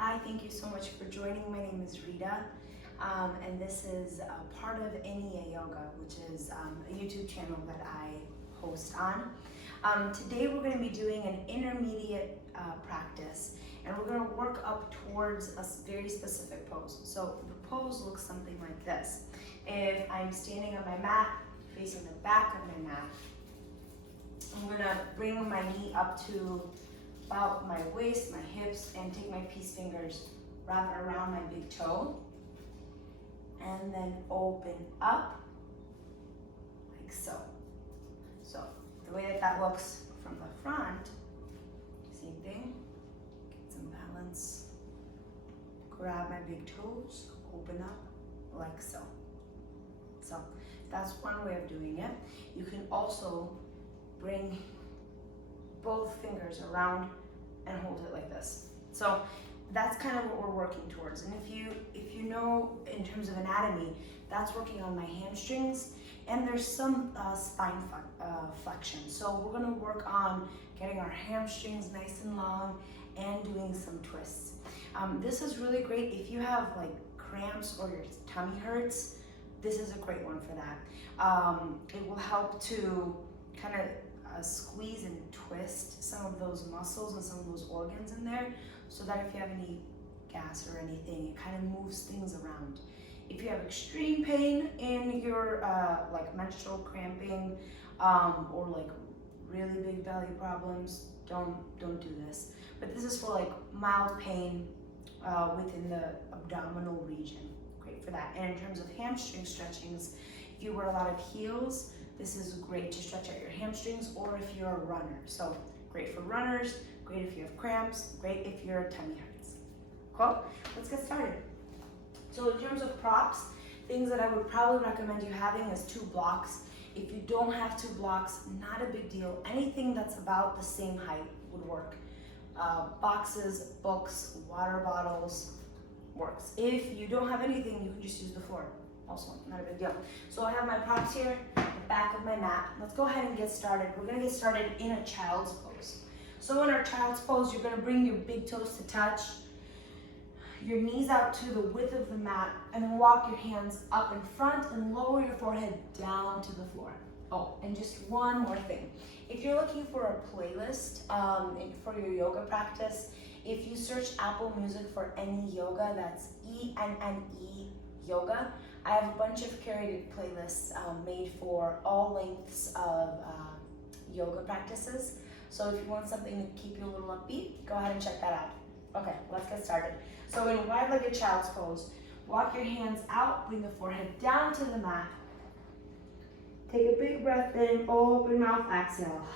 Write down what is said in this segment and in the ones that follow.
Hi, thank you so much for joining. My name is Rita, and this is a part of NEA Yoga, which is a YouTube channel that I host on. Today we're going to be doing an intermediate practice, and we're going to work up towards a very specific pose. So the pose looks something like this. If I'm standing on my mat, facing the back of my mat, I'm going to bring my knee up to about my waist, my hips, and take my peace fingers, wrap it around my big toe, and then open up like so. So the way that looks from the front, same thing, get some balance, grab my big toes, open up like so. So that's one way of doing it. You can also bring both fingers around and hold it like this. So that's kind of what we're working towards. And if you know in terms of anatomy, that's working on my hamstrings, and there's some spine flexion. So we're gonna work on getting our hamstrings nice and long and doing some twists. This is really great if you have like cramps or your tummy hurts. This is a great one for that. It will help to kind of squeeze and twist some of those muscles and some of those organs in there, so that if you have any gas or anything, it kind of moves things around. If you have extreme pain in your like menstrual cramping or like really big belly problems, don't do this. But this is for like mild pain within the abdominal region. Great for that. And in terms of hamstring stretchings, if you wear a lot of heels, this is great to stretch out your hamstrings, or if you're a runner. So great for runners, great if you have cramps, great if your tummy hurts. Cool? Let's get started. So in terms of props, things that I would probably recommend you having is 2 blocks. If you don't have 2 blocks, not a big deal. Anything that's about the same height would work. Boxes, books, water bottles works. If you don't have anything, you can just use the floor. Also, not a big deal. So I have my props here, the back of my mat. Let's go ahead and get started. We're gonna get started in a child's pose. So in our child's pose, you're gonna bring your big toes to touch, your knees out to the width of the mat, and then walk your hands up in front and lower your forehead down to the floor. Oh, and just one more thing. If you're looking for a playlist for your yoga practice, if you search Apple Music for any yoga, that's ENNE yoga, I have a bunch of curated playlists made for all lengths of yoga practices. So if you want something to keep you a little upbeat, go ahead and check that out. Okay, let's get started. So in wide-legged child's pose, walk your hands out, bring the forehead down to the mat. Take a big breath in, open mouth, exhale.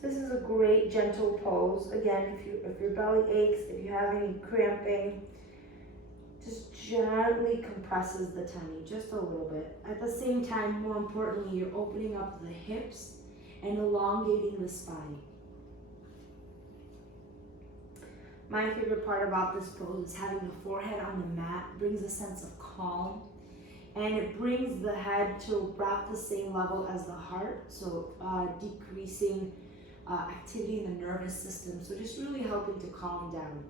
This is a great gentle pose. Again, if your belly aches, if you have any cramping, just gently compresses the tummy just a little bit. At the same time, more importantly, you're opening up the hips and elongating the spine. My favorite part about this pose is having the forehead on the mat. It brings a sense of calm, and it brings the head to about the same level as the heart, so decreasing activity in the nervous system, so just really helping to calm down.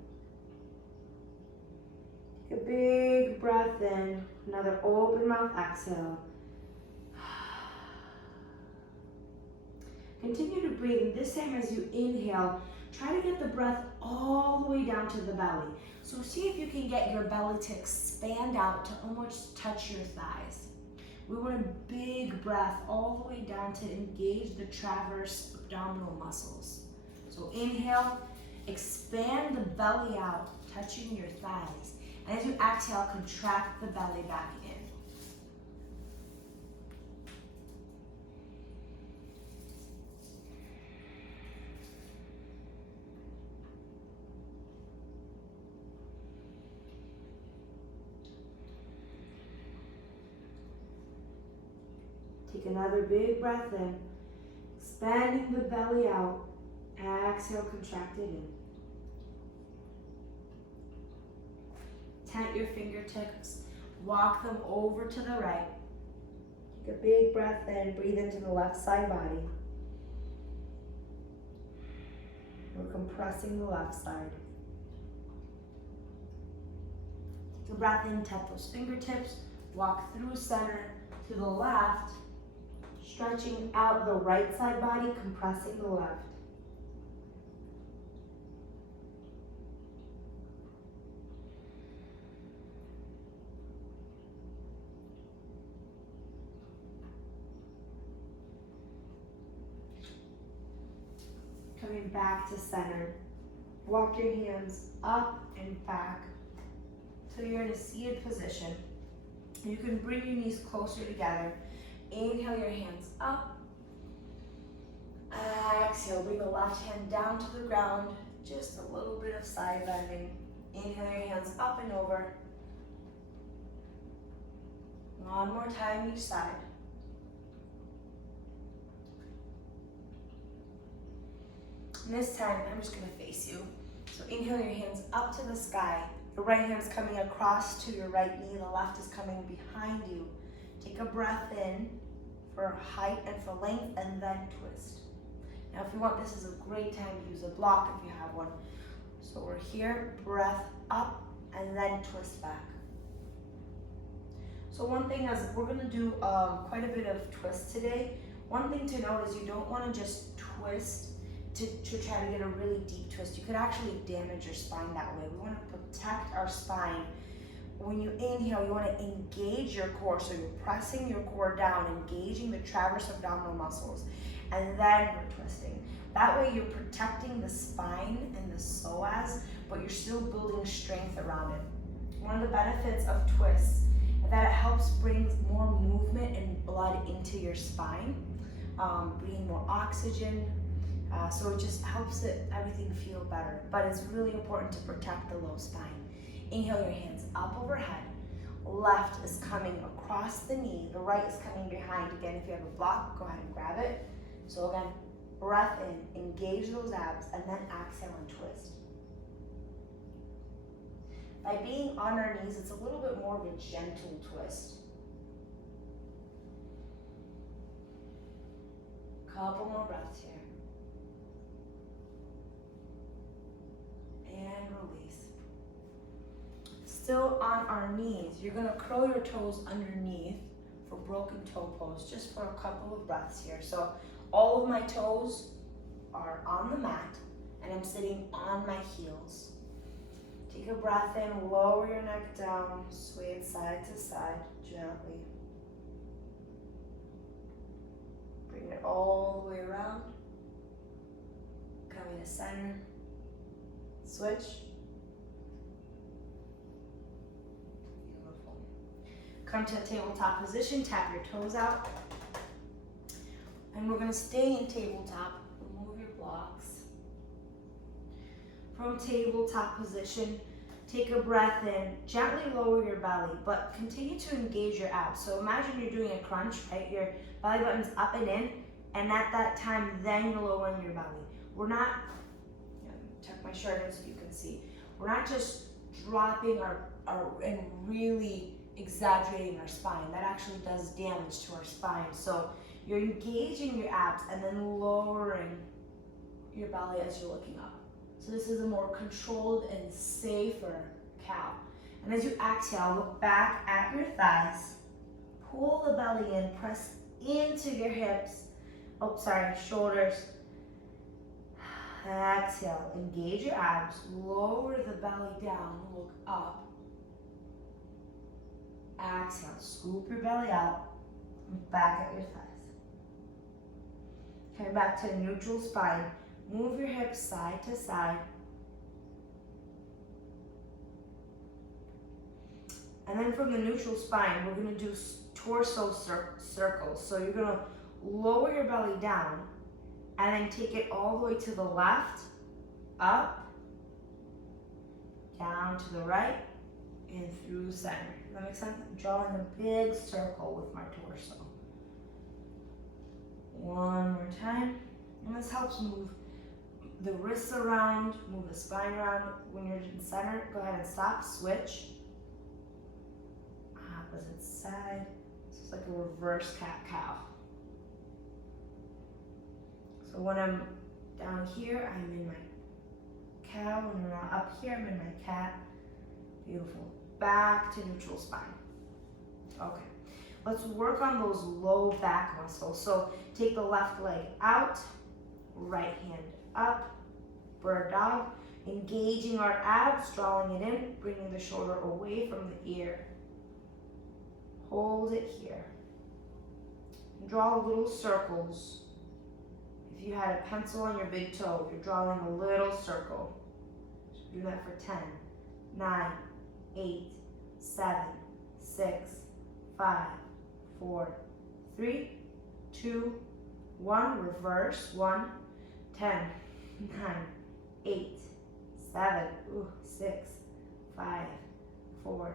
Take a big breath in, another open mouth exhale. Continue to breathe, and this time as you inhale, try to get the breath all the way down to the belly. So see if you can get your belly to expand out to almost touch your thighs. We want a big breath all the way down to engage the transverse abdominal muscles. So inhale, expand the belly out, touching your thighs. And as you exhale, contract the belly back in. Take another big breath in, expanding the belly out. Exhale, contract it in. Tent your fingertips, walk them over to the right. Take a big breath in, breathe into the left side body. We're compressing the left side. Take a breath in, tap those fingertips, walk through center to the left, stretching out the right side body, compressing the left. Coming back to center. Walk your hands up and back till you're in a seated position. You can bring your knees closer together. Inhale your hands up. Exhale, bring the left hand down to the ground. Just a little bit of side bending. Inhale your hands up and over. One more time each side. And this time, I'm just gonna face you. So inhale your hands up to the sky. The right hand is coming across to your right knee. The left is coming behind you. Take a breath in for height and for length, and then twist. Now, if you want, this is a great time to use a block if you have one. So we're here, breath up, and then twist back. So one thing is, we're gonna do quite a bit of twists today. One thing to note is you don't wanna just twist to try to get a really deep twist. You could actually damage your spine that way. We want to protect our spine. When you inhale, you want to engage your core. So you're pressing your core down, engaging the transverse abdominal muscles, and then we're twisting. That way you're protecting the spine and the psoas, but you're still building strength around it. One of the benefits of twists is that it helps bring more movement and blood into your spine, bringing more oxygen, so it just helps everything feel better. But it's really important to protect the low spine. Inhale your hands up overhead. Left is coming across the knee. The right is coming behind. Again, if you have a block, go ahead and grab it. So again, breath in, engage those abs, and then exhale and twist. By being on our knees, it's a little bit more of a gentle twist. Couple more breaths here. And release. Still on our knees, you're gonna curl your toes underneath for broken toe pose, just for a couple of breaths here. So all of my toes are on the mat, and I'm sitting on my heels. Take a breath in, lower your neck down, sway it side to side, gently. Bring it all the way around. Coming to center. Switch. Beautiful. Come to a tabletop position, tap your toes out. And we're gonna stay in tabletop. Remove your blocks. From tabletop position, take a breath in, gently lower your belly, but continue to engage your abs. So imagine you're doing a crunch, right? Your belly button's up and in, and at that time, then you're lowering your belly. We're not, tuck my shirt in so you can see. We're not just dropping and really exaggerating our spine. That actually does damage to our spine. So you're engaging your abs and then lowering your belly as you're looking up. So this is a more controlled and safer cow. And as you exhale, look back at your thighs. Pull the belly in, press into your hips. Shoulders. Exhale, engage your abs, lower the belly down, look up. Exhale, scoop your belly out, and back at your thighs. Coming back to a neutral spine, move your hips side to side. And then from the neutral spine, we're gonna do torso circles. So you're gonna lower your belly down, and then take it all the way to the left, up, down to the right, and through center. Does that make sense? I'm drawing a big circle with my torso. One more time. And this helps move the wrists around, move the spine around. When you're in center, go ahead and stop, switch. Opposite side. So it's like a reverse cat-cow. So when I'm down here, I'm in my cow. And now up here, I'm in my cat. Beautiful. Back to neutral spine. Okay. Let's work on those low back muscles. So take the left leg out, right hand up, bird dog. Engaging our abs, drawing it in, bringing the shoulder away from the ear. Hold it here. Draw little circles. If you had a pencil on your big toe, you're drawing a little circle. Do that for 10, 9, 8, 7, 6, 5, 4, 3, 2, 1. Reverse. 1, 10, 9, 8, 7, 6, 5, 4,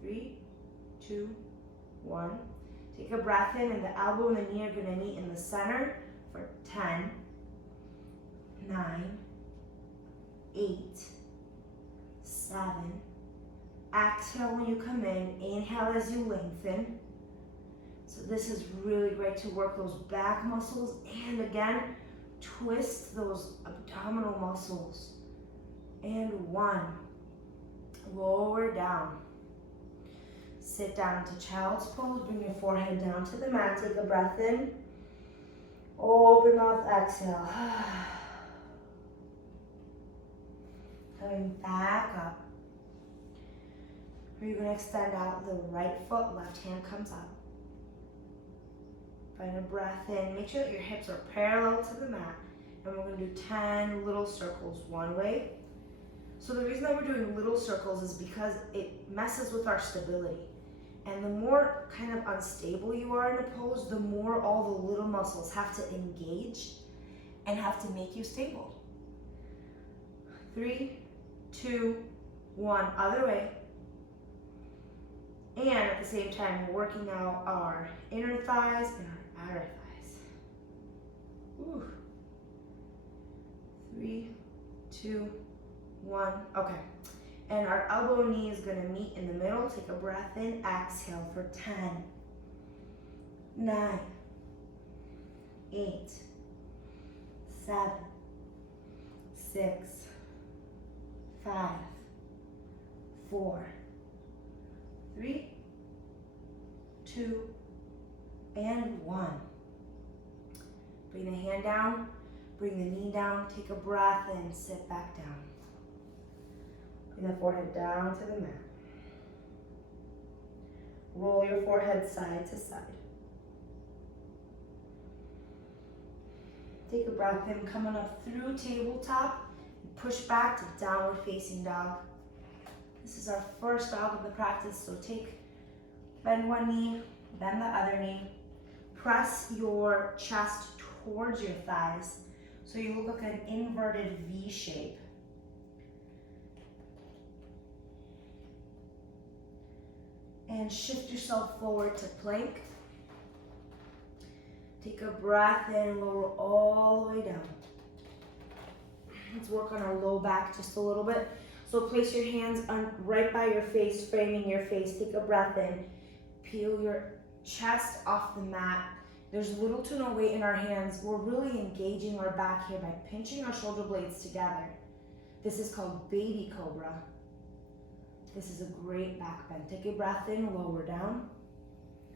3, 2, 1. Take a breath in, and the elbow and the knee are going to meet in the center for 10, 9, 8, 7. Exhale when you come in. Inhale as you lengthen. So this is really great to work those back muscles, and again, twist those abdominal muscles. And 1. Lower down. Sit down to child's pose. Bring your forehead down to the mat. Take a breath in. Open mouth, exhale. Coming back up. You're going to extend out the right foot. Left hand comes up. Find a breath in. Make sure that your hips are parallel to the mat. And we're going to do 10 little circles one way. So the reason that we're doing little circles is because it messes with our stability. And the more kind of unstable you are in a pose, the more all the little muscles have to engage and have to make you stable. 3, 2, 1, other way. And at the same time, we're working out our inner thighs and our outer thighs. Ooh. 3, 2, 1. Okay. And our elbow and knee is going to meet in the middle. Take a breath in. Exhale for 10, 9, 8, 7, 6, 5, 4, 3, 2, and 1. Bring the hand down. Bring the knee down. Take a breath and sit back down. Bring the forehead down to the mat. Roll your forehead side to side. Take a breath in, coming up through tabletop. Push back to downward facing dog. This is our first dog of the practice, so bend one knee, bend the other knee. Press your chest towards your thighs so you look like an inverted V shape. And shift yourself forward to plank. Take a breath in, lower all the way down. Let's work on our low back just a little bit. So place your hands right by your face, framing your face. Take a breath in. Peel your chest off the mat. There's little to no weight in our hands. We're really engaging our back here by pinching our shoulder blades together. This is called baby cobra. This is a great back bend. Take a breath in, lower down.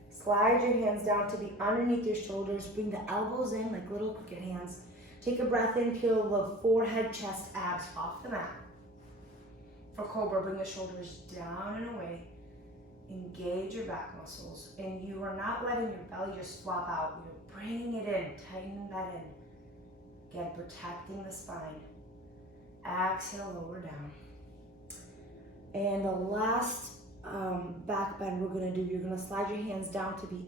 Slide your hands down to be underneath your shoulders. Bring the elbows in like little cricket hands. Take a breath in, peel the forehead, chest, abs off the mat. For cobra, bring the shoulders down and away. Engage your back muscles. And you are not letting your belly just flop out. You're bringing it in, tightening that in. Again, protecting the spine. Exhale, lower down. And the last back bend we're going to do, you're going to slide your hands down to be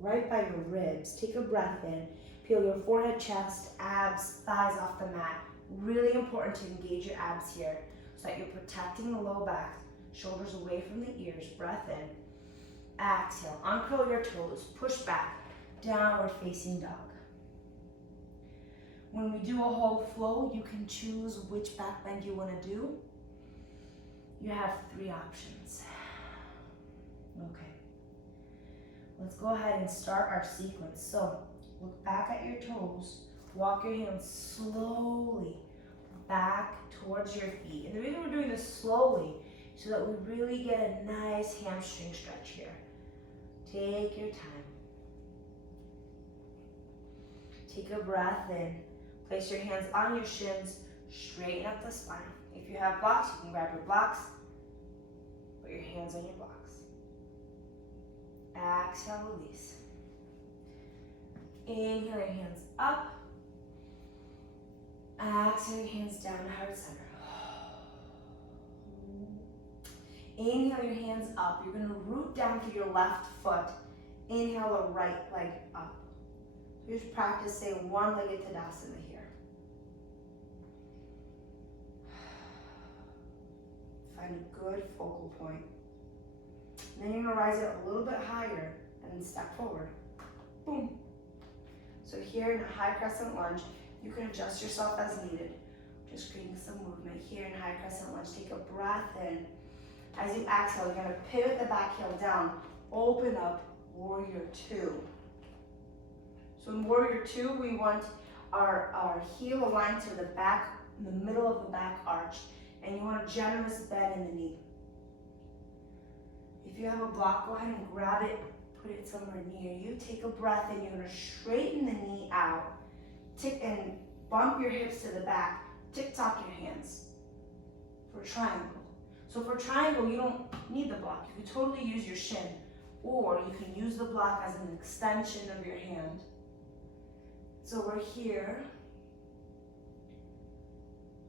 right by your ribs. Take a breath in. Peel your forehead, chest, abs, thighs off the mat. Really important to engage your abs here so that you're protecting the low back, shoulders away from the ears. Breath in. Exhale. Uncurl your toes. Push back. Downward facing dog. When we do a whole flow, you can choose which back bend you want to do. You have 3 options. Okay. Let's go ahead and start our sequence. So look back at your toes. Walk your hands slowly back towards your feet. And the reason we're doing this slowly is so that we really get a nice hamstring stretch here. Take your time. Take a breath in. Place your hands on your shins, straighten up the spine. If you have blocks, you can grab your blocks. Put your hands on your blocks. Exhale, release. Inhale your hands up. Exhale your hands down to heart center. Inhale your hands up. You're going to root down through your left foot. Inhale the right leg up. Just practice, say, one-legged Tadasana here. Find a good focal point. And then you're going to rise it up a little bit higher and then step forward. Boom. So here in a high crescent lunge, you can adjust yourself as needed. Just creating some movement here in high crescent lunge. Take a breath in. As you exhale, you're going to pivot the back heel down. Open up, warrior two. So in warrior two, we want our heel aligned to the back, in the middle of the back arch. And you want a generous bend in the knee. If you have a block, go ahead and grab it, put it somewhere near you. Take a breath in. You're going to straighten the knee out. Tick and bump your hips to the back. Tick-tock your hands for triangle. So for triangle, you don't need the block. You can totally use your shin, or you can use the block as an extension of your hand. So we're here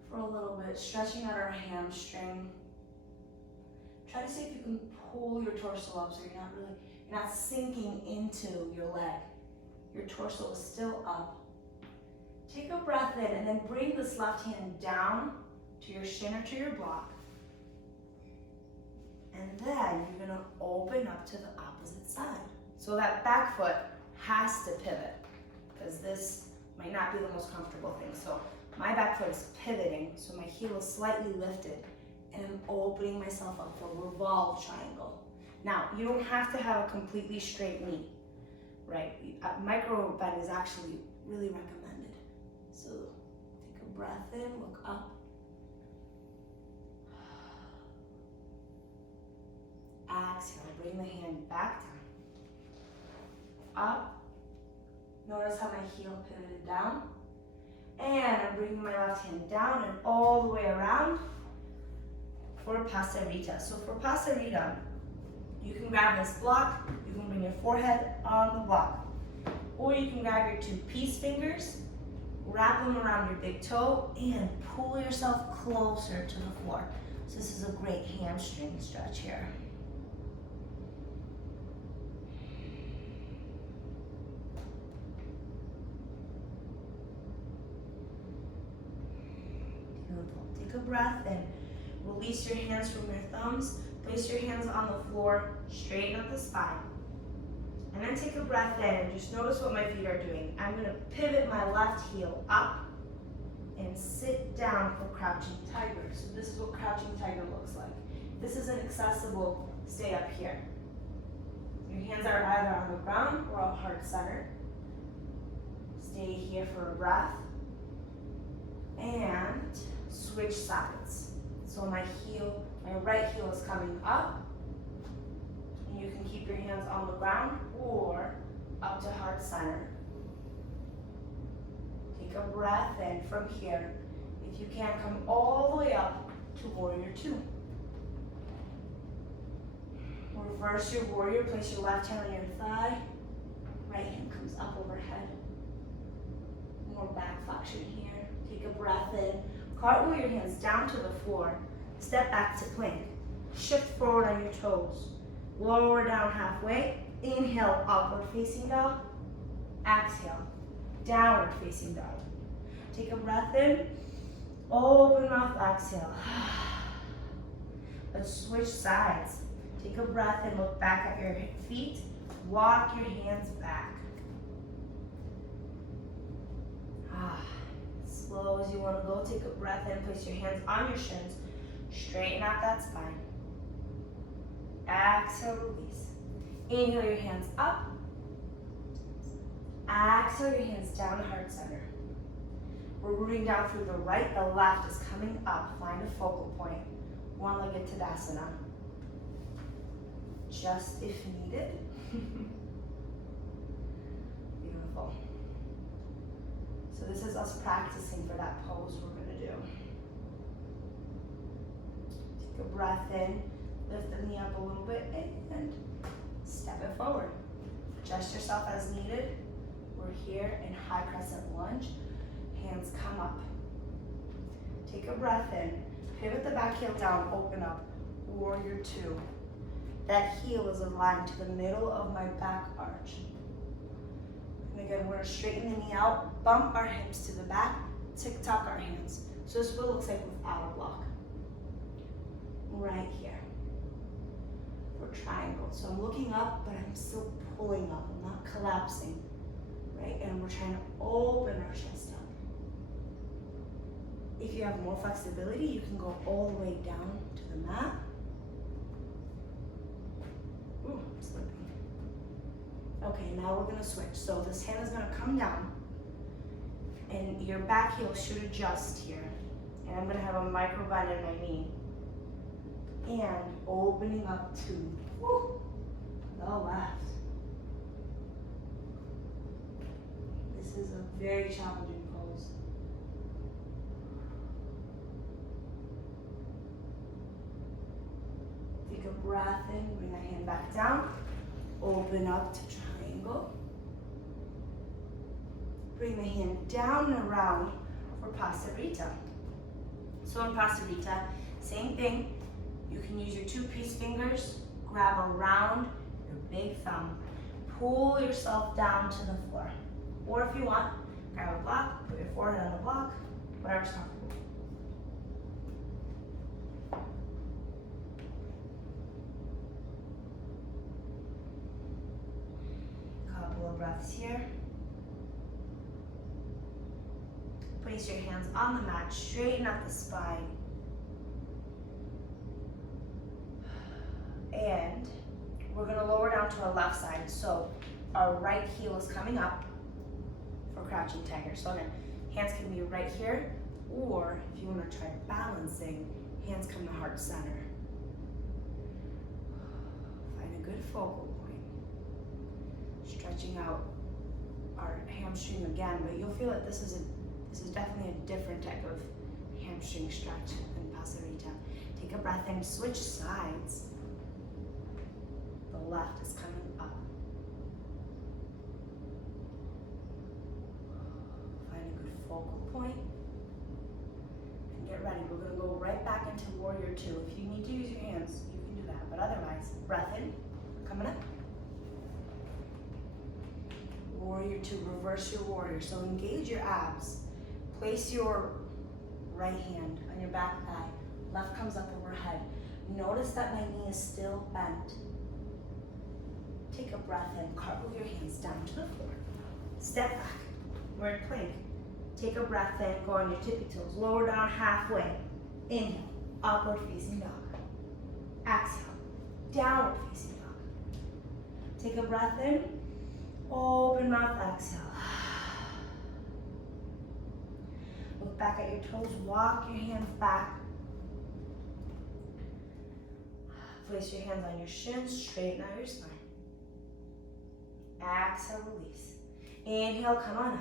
for a little bit, stretching out our hamstring. Try to see if you can pull your torso up so you're not sinking into your leg. Your torso is still up. Take a breath in and then bring this left hand down to your shin or to your block. And then you're going to open up to the opposite side. So that back foot has to pivot because this might not be the most comfortable thing. So my back foot is pivoting, so my heel is slightly lifted, and I'm opening myself up for a revolve triangle. Now, you don't have to have a completely straight knee, right? A micro bend is actually really recommended. So take a breath in, look up. Exhale, bring the hand back down. Up. Notice how my heel pivoted down. And I'm bringing my left hand down and all the way around for Rita. So for Rita, you can grab this block, you can bring your forehead on the block. Or you can grab your two peace fingers, wrap them around your big toe, and pull yourself closer to the floor. So this is a great hamstring stretch here. Take a breath and release your hands from your thumbs. Place your hands on the floor, straighten up the spine. And then take a breath in and just notice what my feet are doing. I'm going to pivot my left heel up and sit down for crouching tiger. So this is what crouching tiger looks like. This isn't accessible, stay up here. Your hands are either on the ground or at heart center. Stay here for a breath. And switch sides. So my right heel is coming up. And you can keep your hands on the ground or up to heart center. Take a breath in from here. If you can, come all the way up to warrior two. Reverse your warrior, place your left hand on your thigh. Right hand comes up overhead. More back flexion here. Take a breath in. Cartwheel your hands down to the floor. Step back to plank. Shift forward on your toes. Lower down halfway. Inhale, upward facing dog. Exhale, downward facing dog. Take a breath in. Open mouth, exhale. Let's switch sides. Take a breath and look back at your feet. Walk your hands back. Slow as you want to go. Take a breath in. Place your hands on your shins. Straighten out that spine. Exhale, release. Inhale your hands up. Exhale your hands down to heart center. We're rooting down through the right, the left is coming up. Find a focal point. One-legged Tadasana. Just if needed. Beautiful. So this is us practicing for that pose we're gonna do. Take a breath in, lift the knee up a little bit, and step it forward. Adjust yourself as needed. We're here in high crescent lunge. Hands come up. Take a breath in. Pivot the back heel down, open up. Warrior two. That heel is aligned to the middle of my back arch. And again, we're gonna straighten the knee out, bump our hips to the back, tick-tock our hands. So this is what it looks like without a block. Right here. For triangle. So I'm looking up, but I'm still pulling up. I'm not collapsing. Right? And we're trying to open our chest up. If you have more flexibility, you can go all the way down to the mat. Ooh, I'm slipping. Okay, now we're gonna switch. So this hand is gonna come down and your back heel should adjust here. And I'm gonna have a micro bend in my knee. And opening up to the left. This is a very challenging pose. Take a breath in, bring that hand back down. Open up to triangle. Bring the hand down and around for Pasta Rita. So in Pasta Rita, same thing. You can use your 2-piece fingers, grab around your big thumb, pull yourself down to the floor. Or if you want, grab a block, put your forehead on the block, whatever's comfortable. Couple of breaths here. Place your hands on the mat, straighten up the spine. And we're gonna lower down to our left side. So our right heel is coming up for crouching tiger. So again, hands can be right here, or if you wanna try balancing, hands come to heart center. Find a good focal point. Stretching out our hamstring again, but you'll feel that this is definitely a different type of hamstring stretch than Pasta Rita. Take a breath in, switch sides. The left is coming up. Find a good focal point. And get ready. We're going to go right back into warrior two. If you need to use your hands, you can do that. But otherwise, breath in, coming up. Warrior two, reverse your warrior. So engage your abs. Place your right hand on your back thigh. Left comes up overhead. Notice that my knee is still bent. Take a breath in, cartwheel your hands down to the floor. Step back, we're in plank. Take a breath in, go on your tippy toes, lower down halfway. Inhale, upward facing dog. Exhale, downward facing dog. Take a breath in, open mouth, exhale. Look back at your toes, walk your hands back. Place your hands on your shins, straighten out your spine. Exhale, release. Inhale, come on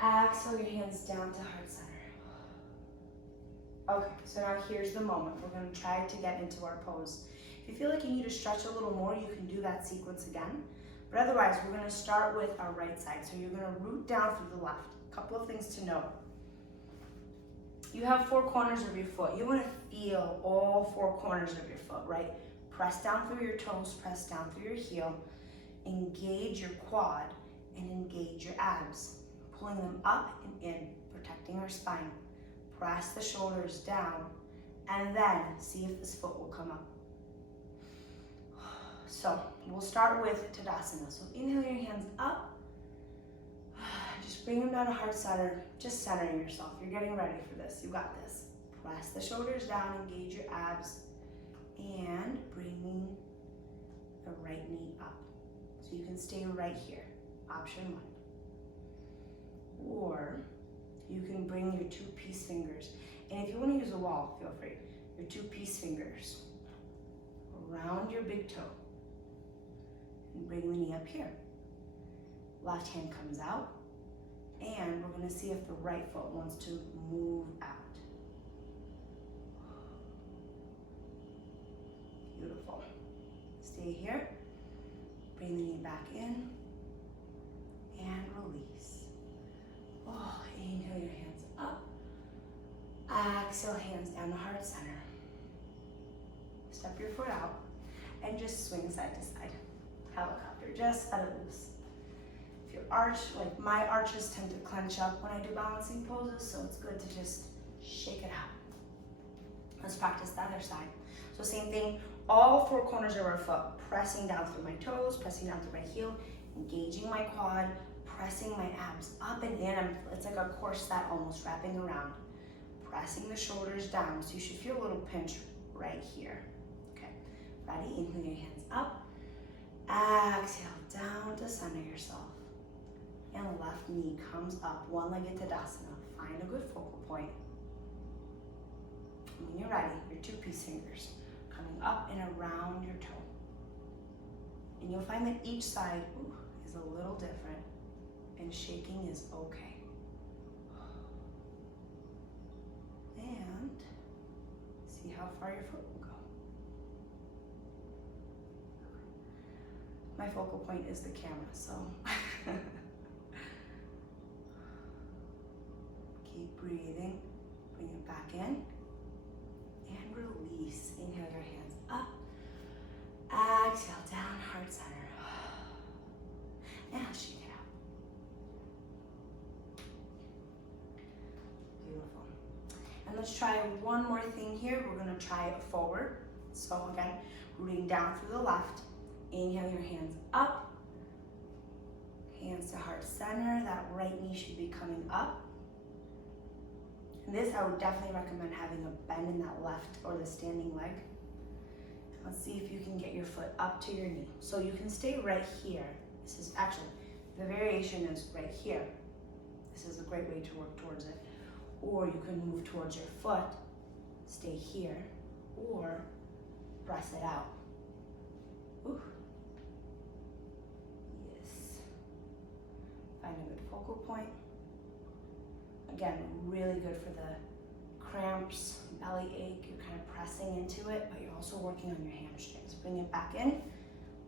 up. Exhale, your hands down to heart center. Okay, so now here's the moment. We're going to try to get into our pose. If you feel like you need to stretch a little more, you can do that sequence again. But otherwise, we're going to start with our right side. So you're going to root down through the left. A couple of things to note. You have 4 corners of your foot. You want to feel all 4 corners of your foot, right? Press down through your toes, press down through your heel. Engage your quad and engage your abs. Pulling them up and in, protecting our spine. Press the shoulders down and then see if this foot will come up. So we'll start with Tadasana. So inhale your hands up. Just bring them down to heart center. Just centering yourself. You're getting ready for this. You got this. Press the shoulders down, engage your abs, and bringing the right knee up. So you can stay right here. Option 1. Or you can bring your 2 peace fingers. And if you want to use a wall, feel free. Your 2 peace fingers around your big toe. And bring the knee up here. Left hand comes out. And we're going to see if the right foot wants to move out. Beautiful. Stay here. Bring the knee back in. And release. Oh, inhale your hands up. Exhale, hands down to heart center. Step your foot out and just swing side to side. Helicopter, just let it loose. If your arch, like my arches tend to clench up when I do balancing poses, so it's good to just shake it out. Let's practice the other side. So same thing, all 4 corners of our foot, pressing down through my toes, pressing down through my heel, engaging my quad, pressing my abs up and in. It's like a corset almost wrapping around. Pressing the shoulders down, so you should feel a little pinch right here. Okay, ready? Inhale your hands up. Exhale, down to center yourself. And the left knee comes up, one-legged Tadasana. Find a good focal point. And when you're ready, your 2 peace fingers coming up and around your toe. And you'll find that each side is a little different, and shaking is okay. And see how far your foot will go. My focal point is the camera, so keep breathing. Bring it back in and release. Inhale your hands up. Exhale down, heart center. And shake it out. Beautiful. And let's try one more thing here. We're gonna try it forward. So again, rooting down through the left. Inhale your hands up. Hands to heart center. That right knee should be coming up. And this, I would definitely recommend having a bend in that left or the standing leg. Let's see if you can get your foot up to your knee. So you can stay right here. This is actually, the variation is right here. This is a great way to work towards it. Or you can move towards your foot, stay here, or press it out. Ooh. Yes. Find a good focal point. Again, really good for the cramps, belly ache. You're kind of pressing into it, but you're also working on your hamstrings. Bring it back in,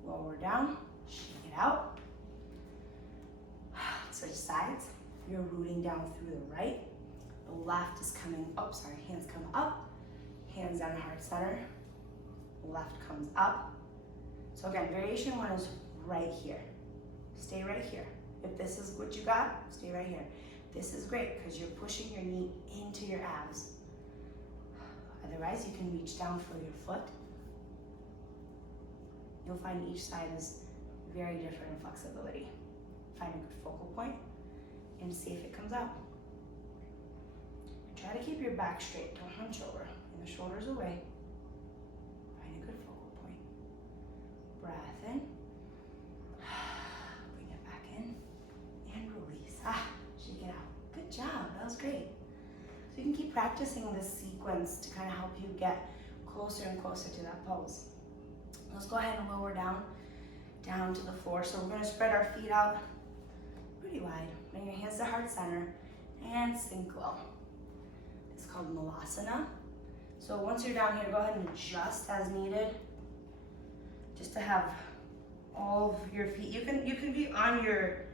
lower down, shake it out. Switch sides. You're rooting down through the right. The left is coming up, hands come up, hands down heart center. Left comes up. So again, variation 1 is right here. Stay right here. If this is what you got, stay right here. This is great because you're pushing your knee into your abs. Otherwise, you can reach down for your foot. You'll find each side is very different in flexibility. Find a good focal point and see if it comes out. Try to keep your back straight. Don't hunch over and the shoulders away. Find a good focal point. Breath in. Bring it back in and release. Shake it out. Good job. That was great. So you can keep practicing this sequence to kind of help you get closer and closer to that pose. Let's go ahead and lower down to the floor. So we're going to spread our feet out pretty wide. Bring your hands to heart center and sink low. It's called Malasana. So once you're down here, go ahead and adjust as needed, just to have all of your feet. You can be on your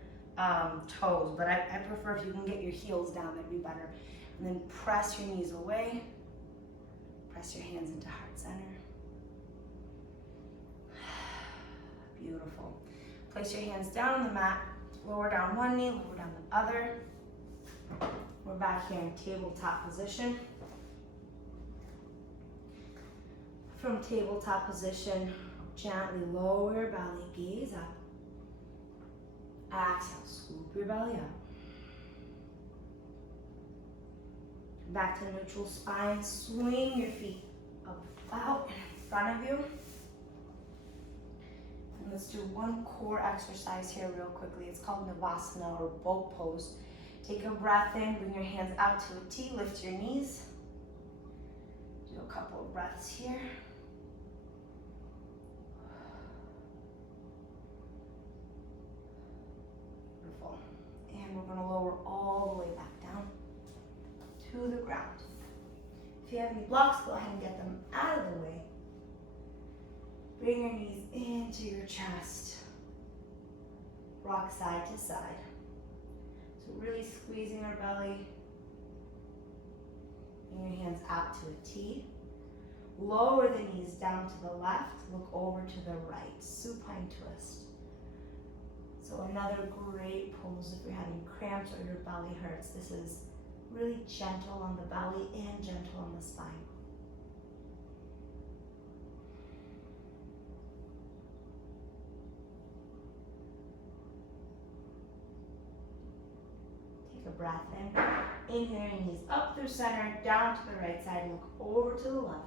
toes, but I prefer if you can get your heels down, that'd be better. And then press your knees away. Press your hands into heart center. Beautiful. Place your hands down on the mat. Lower down one knee, lower down the other. We're back here in tabletop position. From tabletop position, gently lower your belly, gaze up. Exhale, swoop your belly up. Back to neutral spine, swing your feet out in front of you. And let's do one core exercise here real quickly. It's called Navasana or boat pose. Take a breath in, bring your hands out to a T, lift your knees. Do a couple of breaths here. Beautiful. And we're gonna lower all the way back down to the ground. If you have any blocks, go ahead and get them out of the way. Bring your knees into your chest. Rock side to side. So really squeezing our belly. Bring your hands out to a T. Lower the knees down to the left. Look over to the right. Supine twist. So another great pose if you're having cramps or your belly hurts. This is really gentle on the belly and gentle on the spine. Take a breath in. Inhale your knees up through center, down to the right side. Look over to the left.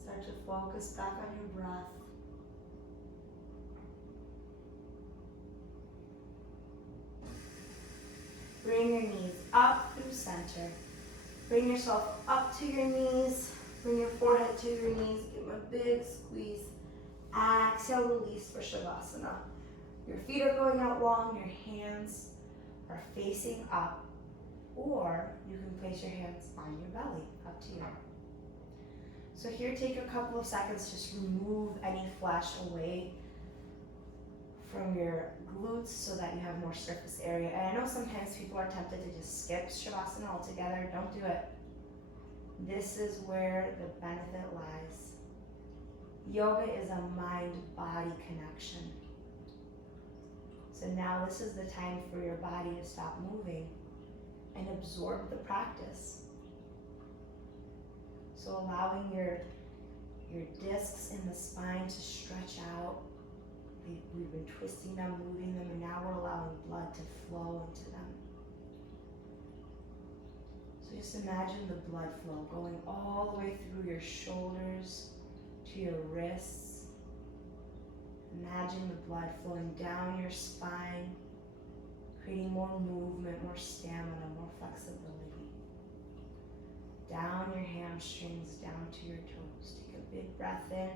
Start to focus back on your breath. Bring your knees up through center. Bring yourself up to your knees. Bring your forehead to your knees. Give them a big squeeze. Exhale, release for Shavasana. Your feet are going out long. Your hands are facing up. Or you can place your hands on your belly. Up to you. So here, take a couple of seconds. Just remove any flesh away from your glutes so that you have more surface area. And I know sometimes people are tempted to just skip Shavasana altogether. Don't do it. This is where the benefit lies. Yoga is a mind-body connection. So now this is the time for your body to stop moving and absorb the practice. So allowing your discs in the spine to stretch out. We've been twisting them, moving them, and now we're allowing blood to flow into them. So just imagine the blood flow going all the way through your shoulders to your wrists. Imagine the blood flowing down your spine, creating more movement, more stamina, more flexibility. Down your hamstrings, down to your toes. Take a big breath in.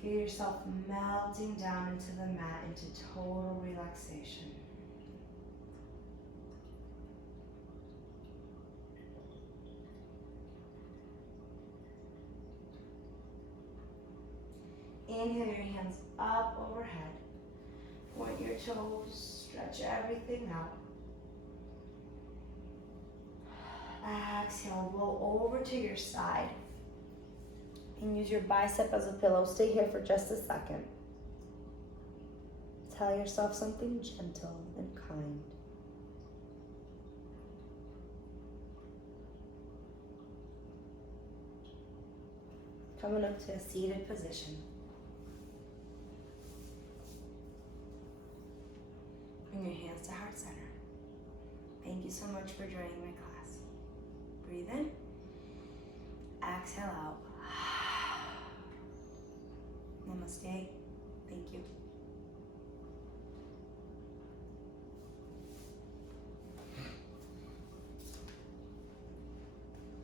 Feel yourself melting down into the mat, into total relaxation. Inhale your hands up overhead. Point your toes, stretch everything out. Exhale, roll over to your side. And use your bicep as a pillow. Stay here for just a second. Tell yourself something gentle and kind. Coming up to a seated position. Bring your hands to heart center. Thank you so much for joining my class. Breathe in. Exhale out. Namaste. Thank you.